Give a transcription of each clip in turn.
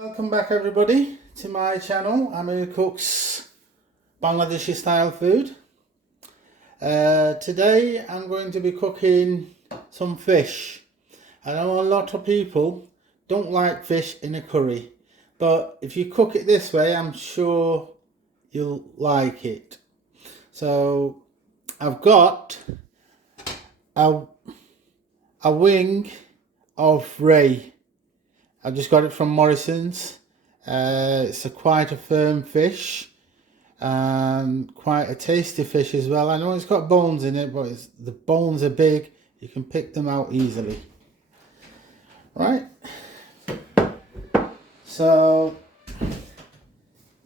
Welcome back everybody to my channel. Amir Cooks Bangladeshi style food. Today I'm going to be cooking some fish. I know a lot of people don't like fish in a curry, but if you cook it this way I'm sure you'll like it. So I've got a wing of ray. I've just got it from Morrison's. It's quite a firm fish and quite a tasty fish as well. I know it's got bones in it, but the bones are big. You can pick them out easily. Right. So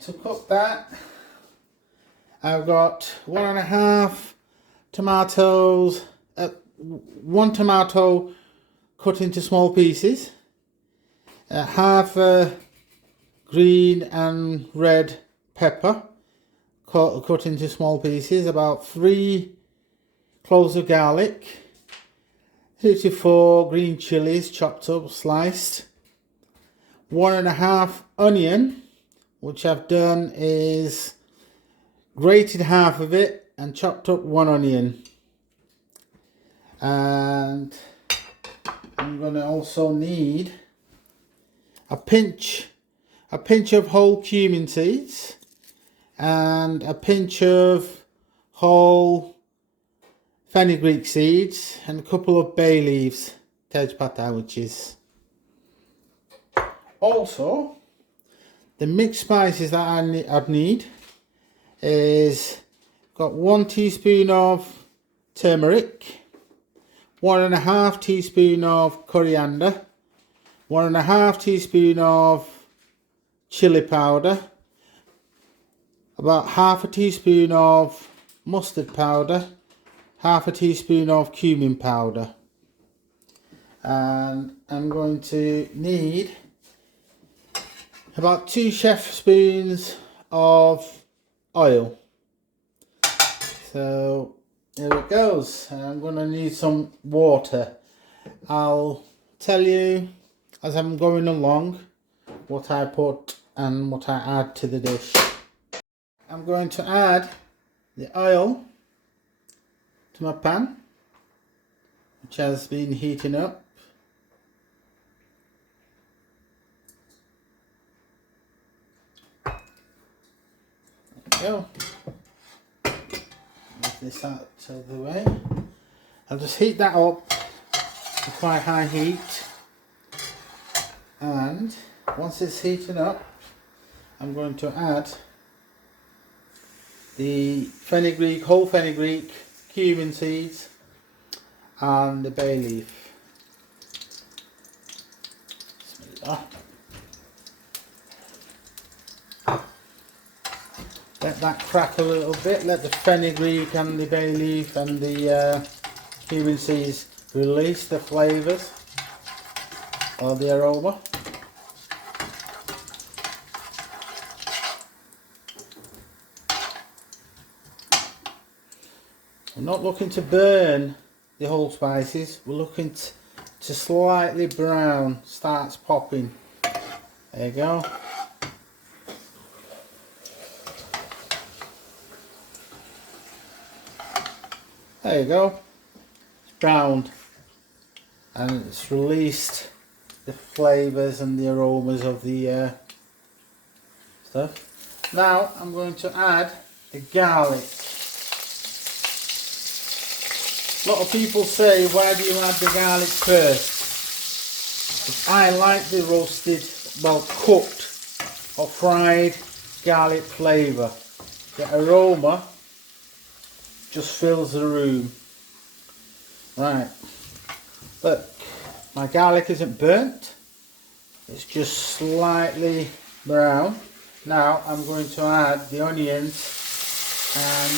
to cook that, I've got 1.5 tomatoes, 1 tomato cut into small pieces. Half green and red pepper cut into small pieces, about 3 cloves of garlic, 2 to 4 green chilies chopped up, sliced, 1.5 onion, which I've done is grated half of it and chopped up 1 onion, and I'm going to also need a pinch of whole cumin seeds and a pinch of whole fenugreek seeds and a couple of bay leaves, tejpata, which is. Also, the mixed spices that I'd need is got 1 teaspoon of turmeric, 1.5 teaspoon of coriander, 1.5 teaspoon of chili powder, about 1/2 teaspoon of mustard powder, 1/2 teaspoon of cumin powder, and I'm going to need about 2 chef spoons of oil. So here it goes. I'm going to need some water. I'll tell you as I'm going along what I put and what I add to the dish. I'm going to add the oil to my pan, which has been heating up. There we go. Move this out of the way. I'll just heat that up to quite high heat. And once it's heating up, I'm going to add the whole fenugreek, cumin seeds and the bay leaf. Let that crack a little bit, let the fenugreek and the bay leaf and the cumin seeds release the flavours or the aroma. We're not looking to burn the whole spices, we're looking to slightly brown, starts popping. There you go. There you go. It's browned and it's released the flavours and the aromas of the stuff. Now I'm going to add the garlic. A lot of people say, why do you add the garlic first? I like the roasted, well cooked or fried garlic flavour. The aroma just fills the room. Right, look, my garlic isn't burnt, it's just slightly brown. Now I'm going to add the onions and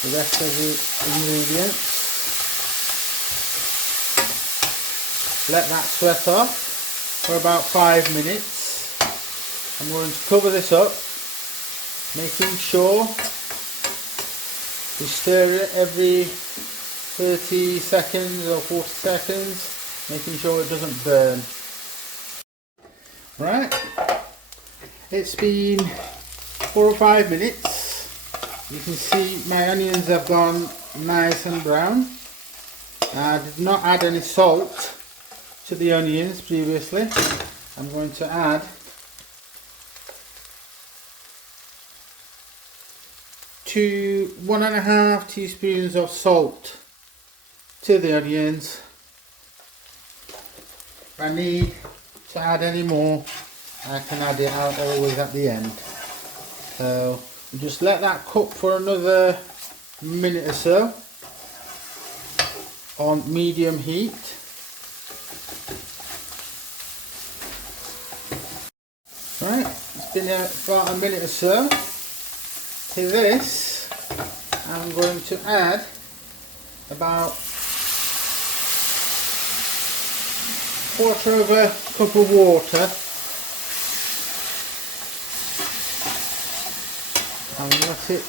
the rest of the ingredients. Let that sweat off for about 5 minutes. I'm going to cover this up, making sure Just stir it every 30 seconds or 40 seconds, making sure it doesn't burn. Right, it's been 4 or 5 minutes. You can see my onions have gone nice and brown. I did not add any salt to the onions previously. I'm going to add 1.5 teaspoons of salt to the onions. If I need to add any more, I can add it out always at the end. So just let that cook for another minute or so on medium heat. Right, it's been about a minute or so. To this, I'm going to add about 1/4 of a cup of water and let it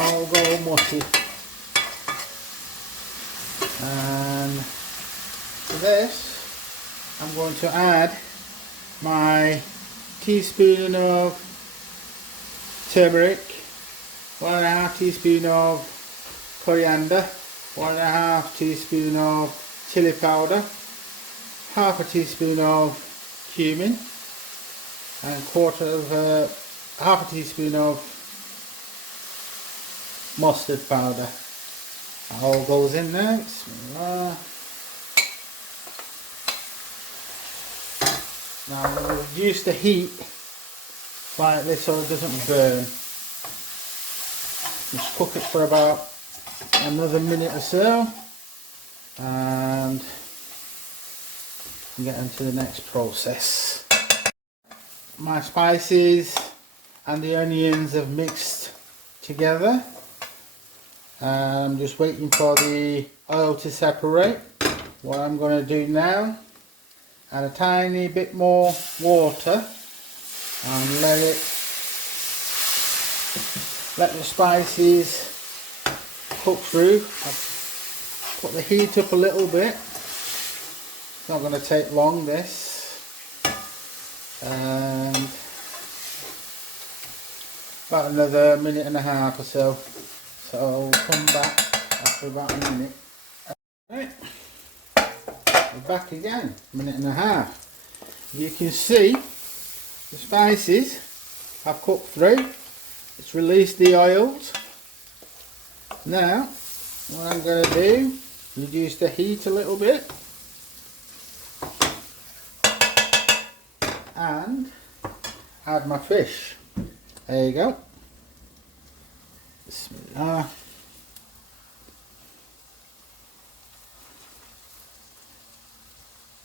all go mushy. And to this, I'm going to add my teaspoon of turmeric, 1.5 teaspoon of coriander, 1.5 teaspoon of chili powder, half a teaspoon of cumin, and half a teaspoon of mustard powder. That all goes in there. Bismillah. Now I'm going to reduce the heat slightly so it doesn't burn. Just cook it for about another minute or so and get into the next process. My spices and the onions have mixed together. I'm just waiting for the oil to separate. What I'm going to do now, add a tiny bit more water and let the spices cook through. I've put the heat up a little bit. It's not going to take long, this. And about another minute and a half or so. So I'll come back after about a minute. Right. We're back again, a minute and a half. You can see the spices have cooked through. It's released the oils. Now, what I'm going to do, reduce the heat a little bit and add my fish. There you go. Bismillah.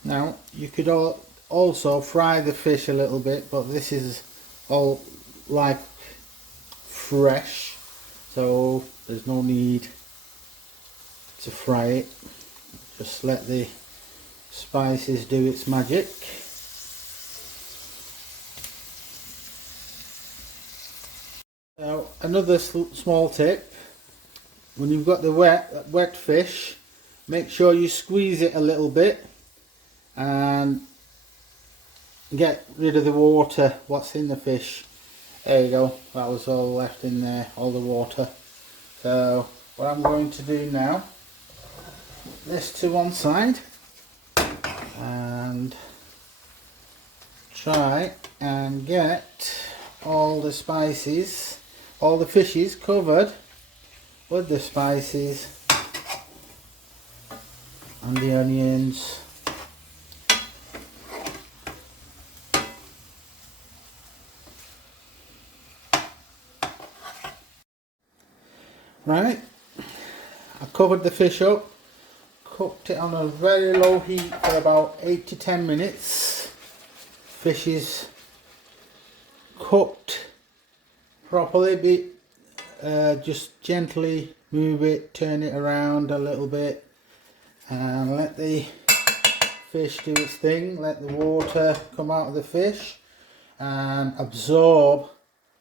Now you could also fry the fish a little bit, but this is all like fresh, so there's no need to fry it. Just let the spices do its magic. Now another small tip, when you've got the wet fish, make sure you squeeze it a little bit and get rid of the water what's in the fish. There you go, that was all left in there, all the water. So what I'm going to do now, put this to one side and try and get all the spices, all the fishes covered with the spices and the onions. Right, I covered the fish up, cooked it on a very low heat for about 8 to 10 minutes. Fish is cooked properly, just gently move it, turn it around a little bit and let the fish do its thing. Let the water come out of the fish and absorb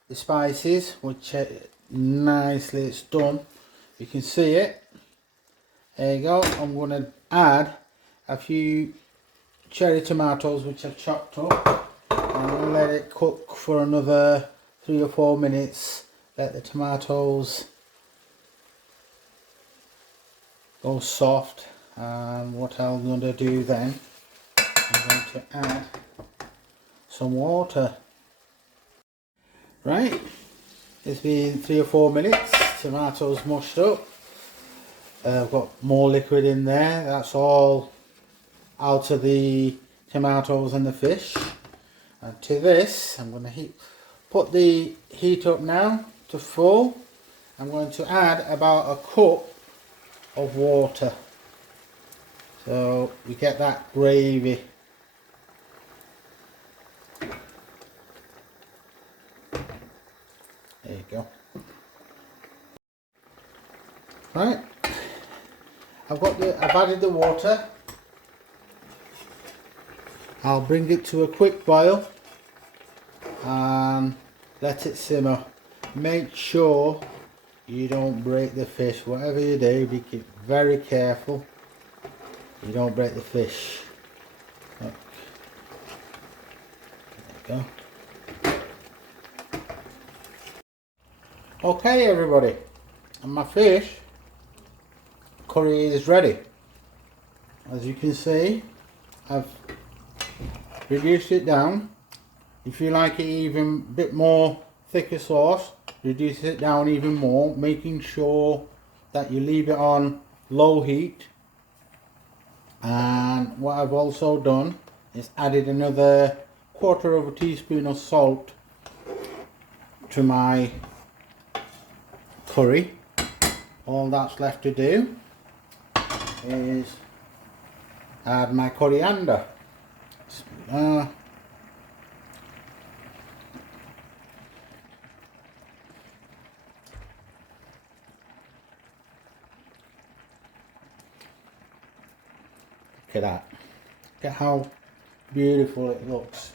the spices, which nicely it's done. You can see it. There you go. I'm going to add a few cherry tomatoes which I've chopped up. I'm going to let it cook for another 3 or 4 minutes. Let the tomatoes go soft. And what I'm going to do then, I'm going to add some water. Right, it's been 3 or 4 minutes. Tomatoes mushed up. I've got more liquid in there. That's all out of the tomatoes and the fish. And to this, I'm going to put the heat up now to full. I'm going to add about a cup of water, so we get that gravy. There you go. Right, I've added the water. I'll bring it to a quick boil and let it simmer. Make sure you don't break the fish. Whatever you do, be very careful you don't break the fish. Look. There you go. Okay everybody, and my fish curry is ready. As you can see, I've reduced it down. If you like it even a bit more thicker sauce, reduce it down even more, making sure that you leave it on low heat. And what I've also done is added another 1/4 teaspoon of salt to my curry. All that's left to do is add my coriander. Look at that. Look at how beautiful it looks.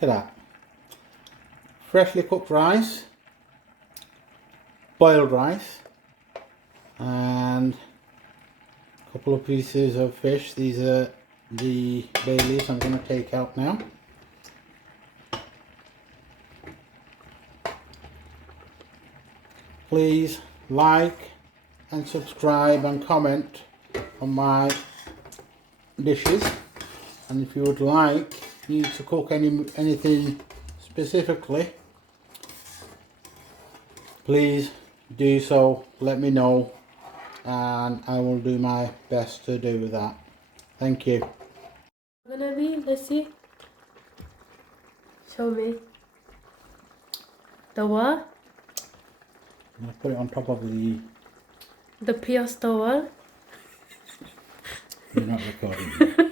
Look at that. Freshly cooked rice, boiled rice, and a couple of pieces of fish. These are the bay leaves I'm going to take out now. Please like and subscribe and comment on my dishes, and if you would like me to cook anything specifically, please do so. Let me know and I will do my best to do that. Thank you. Gonna be, let's see. Show me. The what? I'm going to put it on top of the... The Piastowa. You're not recording.